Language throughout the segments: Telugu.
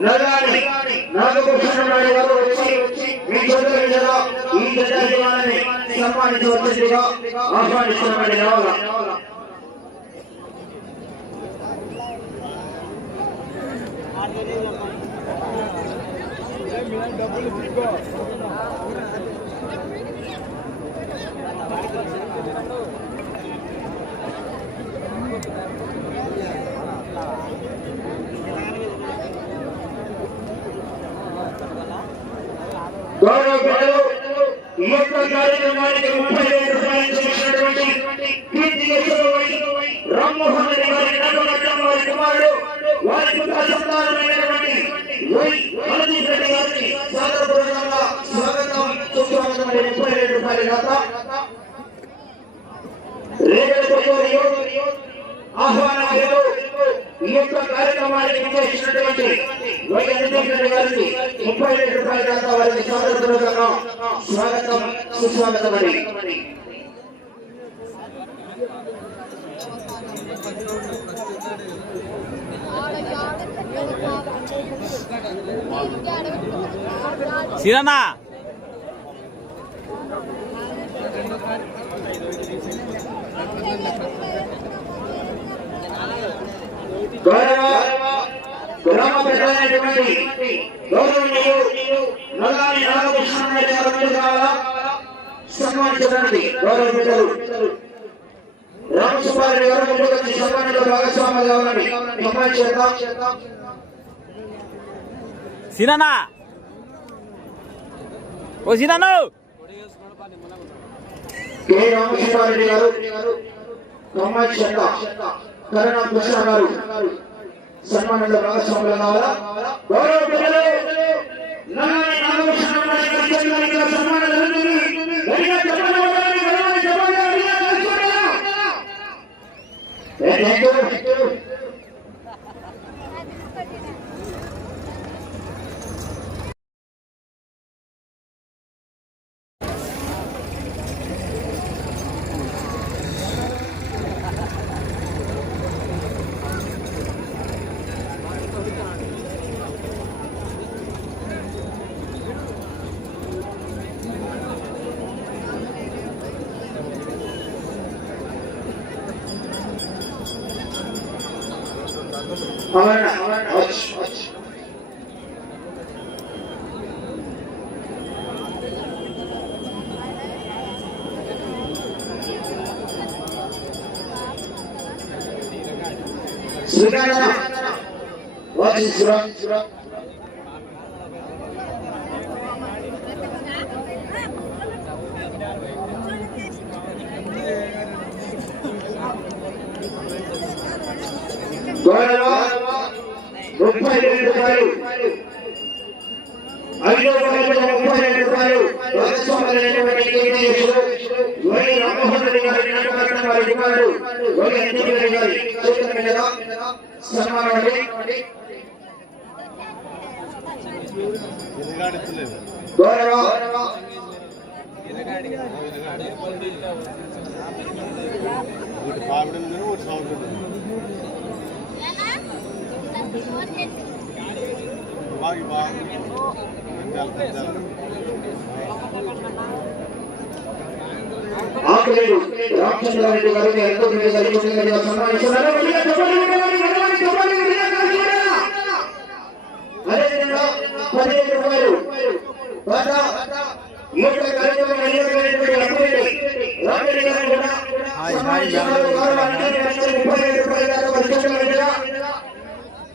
నగారి నాగభూషణ గారు వచ్చి మీ చోట్ల విధంగా ఈ జనాన్ని సన్మానించవలసిందిగా ఆహ్వానిస్తున్నామండి రావాలా గౌరవ పెద్దలు ఈ యొక్క కార్యక్రమానికి ముప్పై వేల రూపాయలు చేసినటువంటి రామ్మోహన్ రెడ్డి గారి నడుమట్టం వారి కుమారుడు వారి సంతానమైనటువంటి వై రెడ్డి గారికి సాదరపూర్వకంగా స్వాగతం. సుస్వాగతం ముప్పై వేల రూపాయల దాత రేగడ ఈ యొక్క కార్యక్రమానికి నిర్వహించినటువంటి వై ముప్పై రూపాయల వారికి స్వాగతం సుస్వాగతం అని గౌరవ గ్రామ పెద్దలైనటువంటి గౌరవనీయులు నల్లాని నాగభూషణ గారు ముందుకు సన్మానించడానికి గౌరవ పెద్దలు రామసుబ్బారెడ్డి గారు ముందుకు వచ్చి సన్మానంలో భాగస్వాములు కావాలని సన్మానం చేద్దాం సిరనా ఓ సిరను కె రామసుబ్బారెడ్డి గారు సన్మానం చేద్దాం కరుణ కృష్ణ గారు సన్మానంలో భాగస్వాములు కావాలా గౌరవ పెద్దలు నల్లాని నాగభూషణ రెడ్డి గారి చేతుల సన్మానం జరుగుతుంది రూపాయలు ఐదో వందల ముప్పై రెండు రూపాయలు భాగస్వాములైనటువంటి కేంద్రీయులు వై రామ్మోహన్ రెడ్డి గారి నాటకం వారి కుమారుడు వై అంజనీ రెడ్డి గారి చేతుల మీదుగా సన్మానం అండి. గౌరవ ఒకటి పావిడ ఒకటి ఉంది బాగా బాగా ఆకులేరు రామచంద్రారెడ్డి గారు ఎంతో మీద సన్మానిస్తున్నారు గట్టిగా కాల్చండి. అదేవిధంగా పదిహేను రూపాయలు యొక్క కార్యక్రమం నిర్వహించినటువంటి అప్పిరెడ్డి రామిరెడ్డి గారు కూడా సన్మానిస్తున్నారు. ముప్పై ఐదు రూపాయల దాకా వారి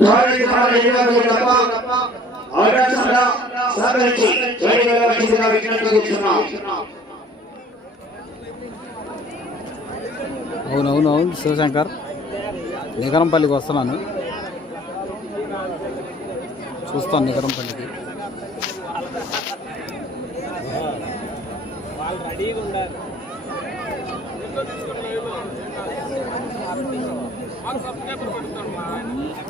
thank తప్ప సహకరించి విజ్ఞప్తి చేస్తున్నాం అవునవునవును శివశంకర్. నిగరంపల్లికి వస్తున్నాను. చూస్తాను నిగరంపల్లికి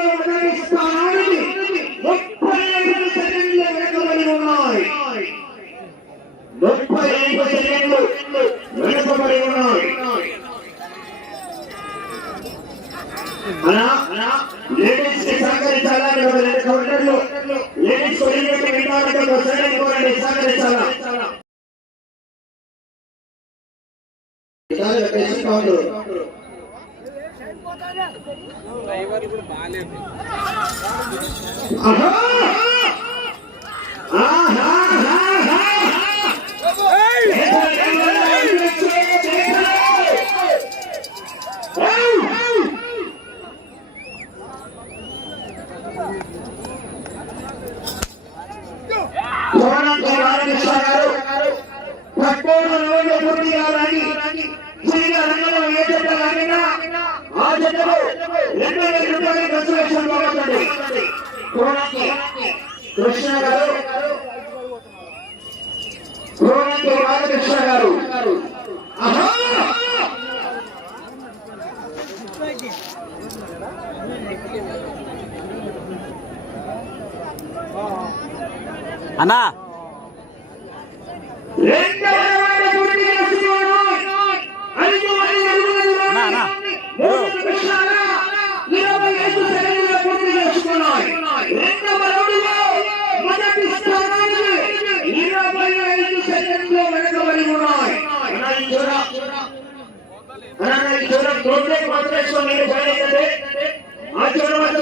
మొదటి స్థానానికి ముప్పై ఐదు సెకండ్ల వెనుకబడి ఉన్నాయి ముప్పై ఐదు సెకండ్లు వెనుకబడి ఉన్నాయి లేడీస్కి సహకరించాలా కౌంటర్లు లేడీస్ సహకరించాలా కౌంటర్ కోనంతో రామకృష్ణ గారు రోజు పూర్తి కావాలని రంగంలో ఏ ఆ రెండు వేల రూపాయలు బాగుంటుంది కృష్ణ గారు గారు ఆహా! అన్నా రెండవ వాడ పూర్తి చేసుకున్నాడు. ఐదు ఐదు అడుగుల అన్నా, అన్నా. మూడు నిమిషాల ఇరవై ఐదు సెకండ్ల పూర్తి చేసుకున్నాడు. రెండవ రౌండ్లో మొదటి స్థానానికి ఇరవై ఐదు సెకండ్లు వెనుకబడి ఉన్నాయి. అన్నా, ఈ చూడ. అన్నా, ఈ చూడ. నోటే మాత్రం వేసుకోండి. మీరు పైన ఏంటంటే, ఆ చూడ మాత్రం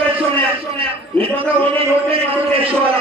వేసుకోండి. ఈ పక్క ఓన్లీ నోటే మాత్రం వేసుకోవాలి.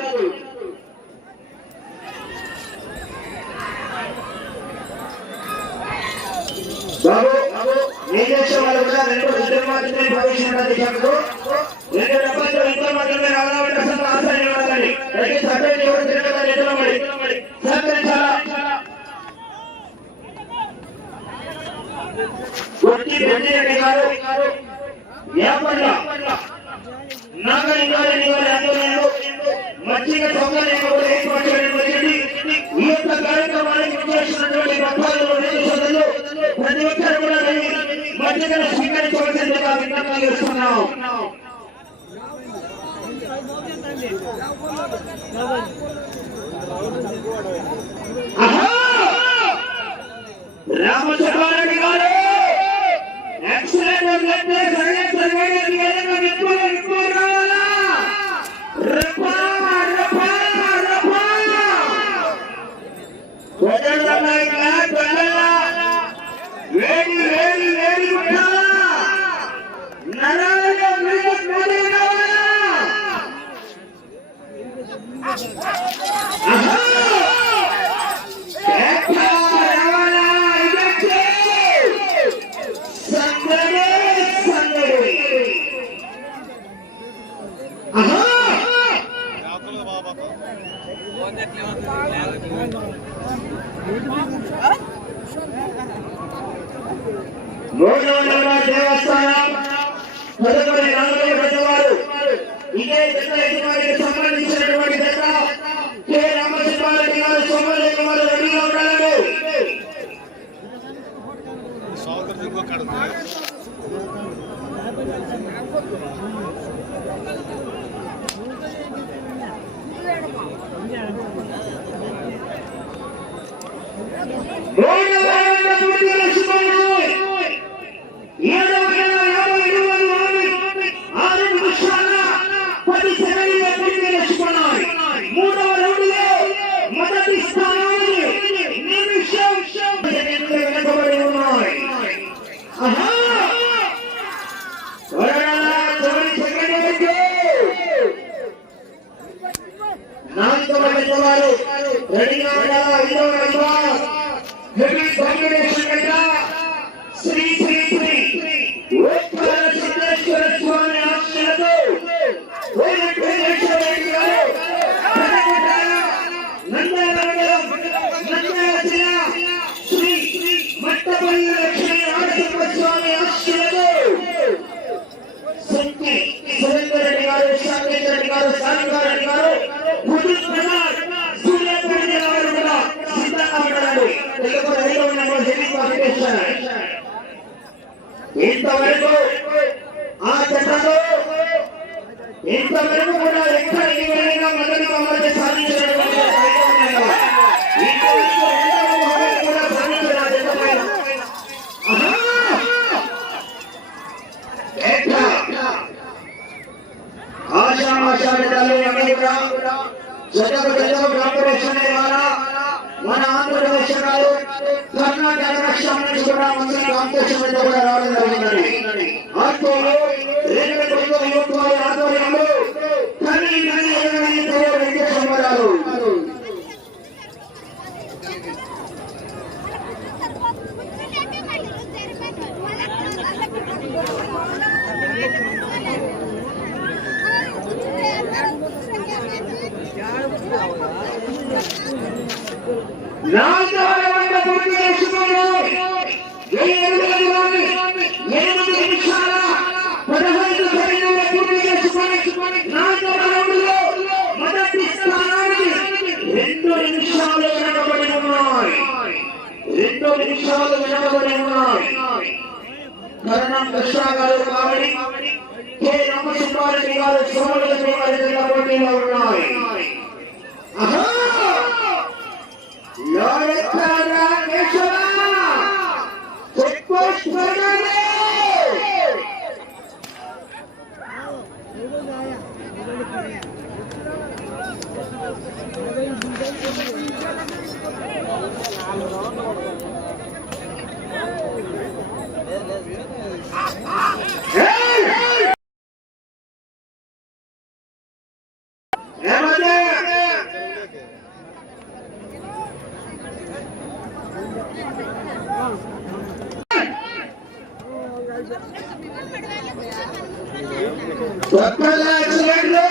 బాబు మీ దేశం వాళ్ళు కూడా రెండు ఇద్దరు మాత్రమే రెండు ఇద్దరు మాత్రమే రావాలంటే అసలు సభ్యులు ఎవరు తిరగదని సహకరించాలా గుర్తి గారు నాగలింగారెడ్డి గారి ఆధ్వర్యంలో మంచిగా సౌకర్యంగా ఈ యొక్క కార్యక్రమం ఎన్నికలు స్వీకరించవలసిందిగా విజ్ఞప్తి చేస్తున్నాం రామచంద్రారెడ్డి గారు! Excellent excellent Verir, verir, verir. Lord, gloria కూడా మందిరం కాంపిటీషన్ కూడా రావడం జరిగిందండి ఆత్మలో రెండు కరణం కృష్ణాగారు కాబట్టి కే రామసుబ్బారెడ్డి గారు సోమలక్ష్మి గారి జిల్లా పోటీలో ఉన్నాయి Thank you. What my life is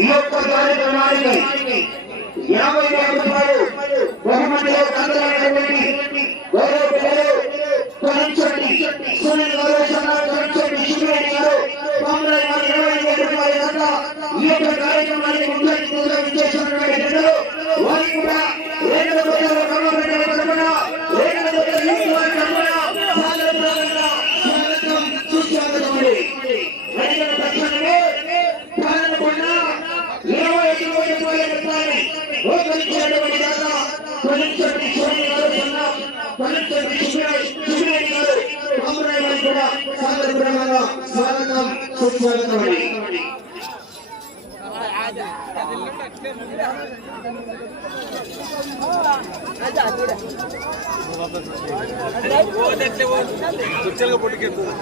మొక్కసారి ప్రణాళిక యాభై ప్రభుత్వాలు బహుమతిలో కందలైనటువంటి గౌరవ పిల్లలు తొలగించండి సునీల్ గౌరవ తొలగించండి శివరెడ్డి గారు కామరాజ్ గారు ఇరవై ఐదు రూపాయల ఈ యొక్క పొట్టుకెళ్తుంది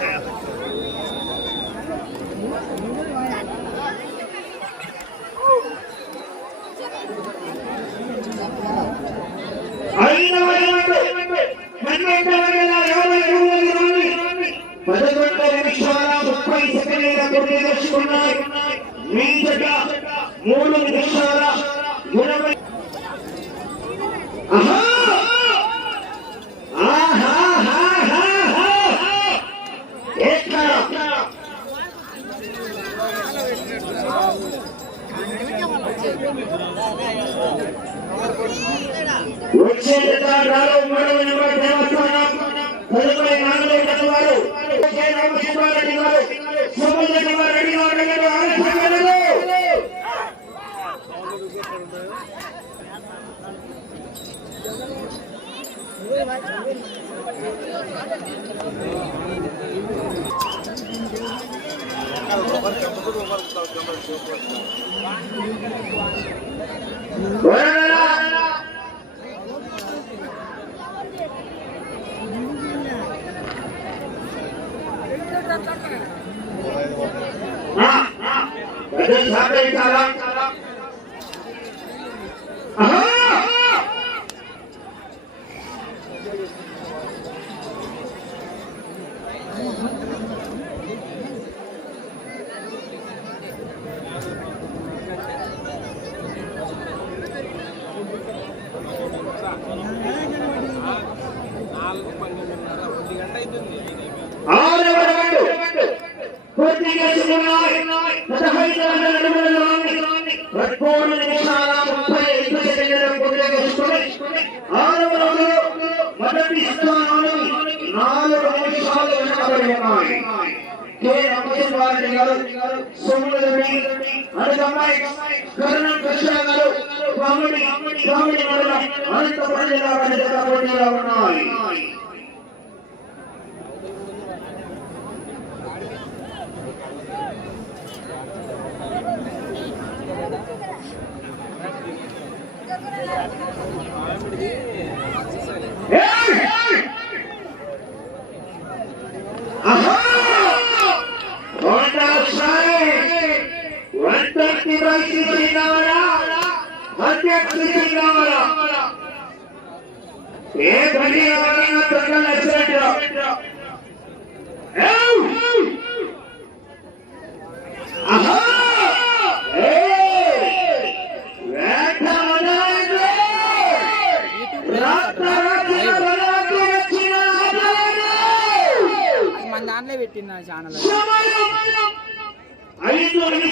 వచ్చే చిత్రాలు మూడవ నెంబర్ దేవస్థానం తదుపరి నాలుగవ గత వారు రామచంద్రారెడ్డి గారు సుమల్ రెడ్డి గారు గారు ఆలస్యంగా Thank you. हाँ हाँ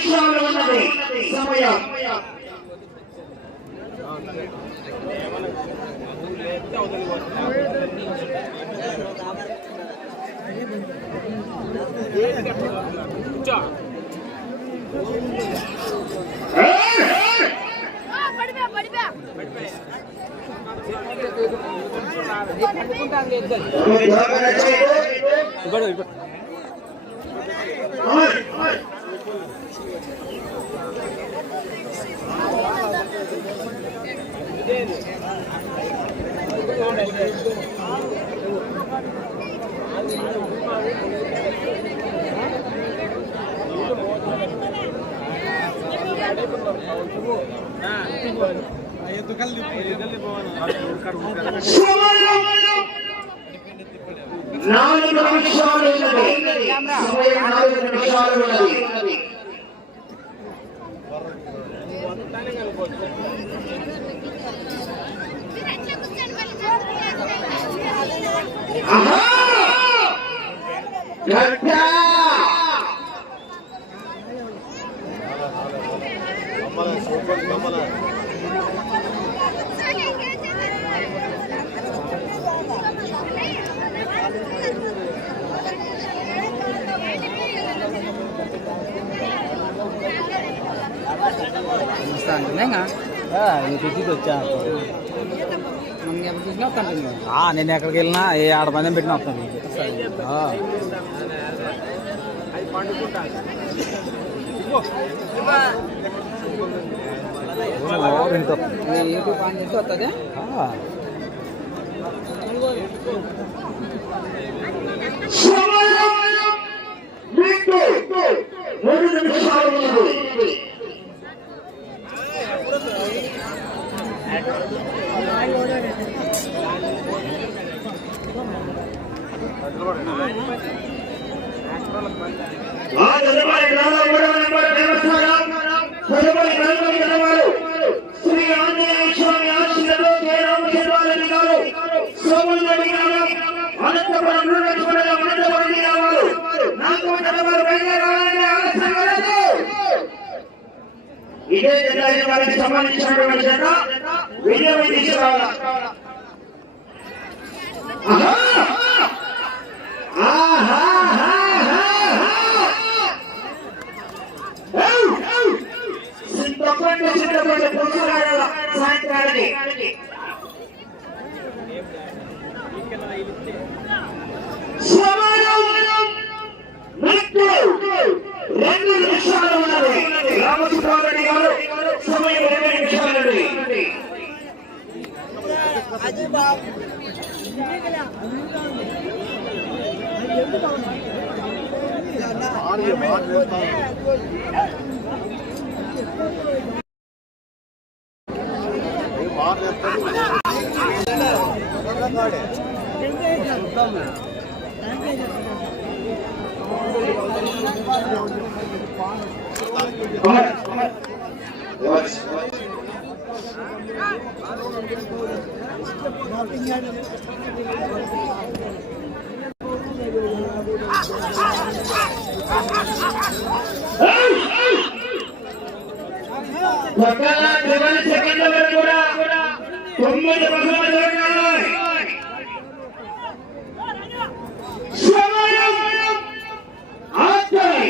నిమిషాలు ఉన్నది సమయం పడిపోయా పడిపోయా పడిపోయా నాలుగు నిమిషాలు ఉన్నది. నాలుగు నిమిషాలు ఉన్నది. Standing nga. Ah, yung అంటుందా ఇంకా తెచ్చి వచ్చా మనం ఎప్పుడు చూసినా వస్తుంటుంది నేను ఎక్కడికి వెళ్ళినా ఏ ఆడ పని పెట్టినా వస్తాను ఆ. ఓ, శ్రీ ఆంజనేయ స్వామి ఆశీస్సులతో జయరామ శివారెడ్డి గారు సోమల్రెడ్డి గారు అనంతపురం అనంతపురం గారు నాకు ఇదే వారికి సంబంధించినటువంటి జెండా. విజయం తీసుకురావాలి ఆహా ఆహా సిద్ధపడి సిద్ధపడి పురుషులాడాల సాయంత్రానికి సమయం మీకు రెండు నిమిషాలు ఉన్నది రామసుబ్రహ్మణ్య గారు సమయం రెండు నిమిషాలండి ఆర్య బాగా చేస్తాను బాగా చేస్తాను పక్కన త్రివల్ సెకండ్ వరకు కూడా తొమ్మిది బహుమతులు జరగాలి సమయం ఆఖరి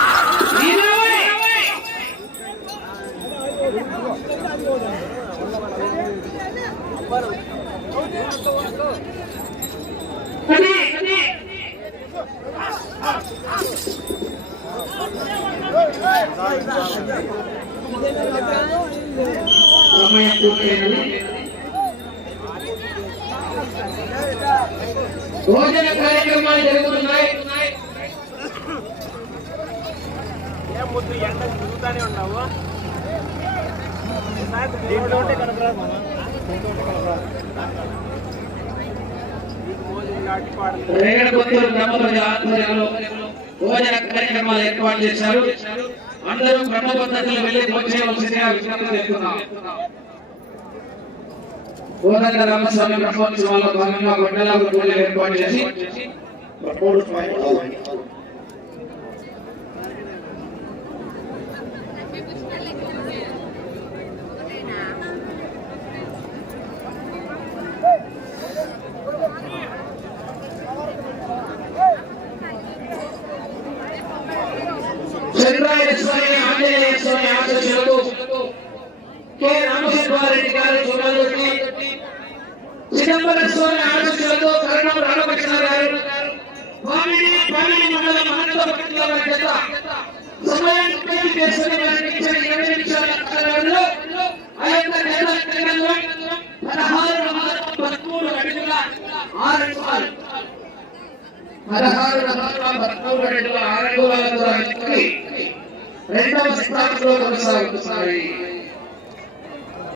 సమయం పూర్తయినది భోజన కార్యక్రమాలు జరుగుతున్నాయి రేగడకొత్తూరు గ్రామ ప్రజల ఆధ్వర్యంలో భోజన కార్యక్రమాలు ఏర్పాటు చేశారు. అందరూ క్రమ పద్ధతిలో వెళ్ళి భోజనవలసిందిగా విజ్ఞప్తి చేస్తున్నాం. కోదండ రామస్వామి బ్రహ్మోత్సవాల్లో భాగంగా మండలాలు ఏర్పాటు చేసి